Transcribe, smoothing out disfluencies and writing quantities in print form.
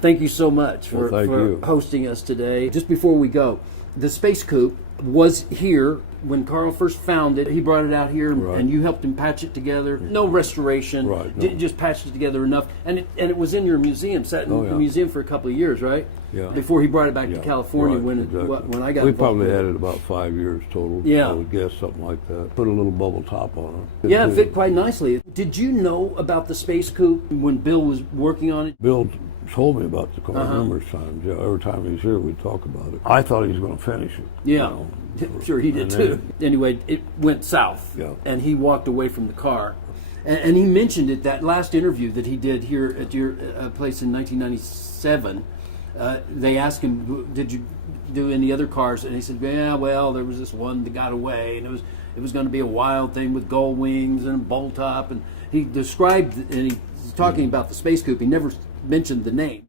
thank you so much for hosting us today. Just before we go, the Space Coupe was here when Carl first found it. He brought it out here, and you helped him patch it together. No restoration, just patched it together enough. And it was in your museum, sat in the museum for a couple of years, right? Yeah. Before he brought it back to California when I got We involved probably with had it about 5 years total. Yeah. I would guess something like that. Put a little bubble top on it. Yeah, it fit quite nicely. Did you know about the Space Coupe when Bill was working on it? Bill told me about the car numerous times. Yeah, every time he was here, we'd talk about it. I thought he was going to finish it. Yeah, sure he did too. Anyway, it went south, and he walked away from the car. And he mentioned it, that last interview that he did here at your place in 1997. They asked him, did you do any other cars? And he said, yeah, well, there was this one that got away, and it was going to be a wild thing with gull wings and a bolt top. And he described, and he's talking about the Space Coupe. He never mentioned the name.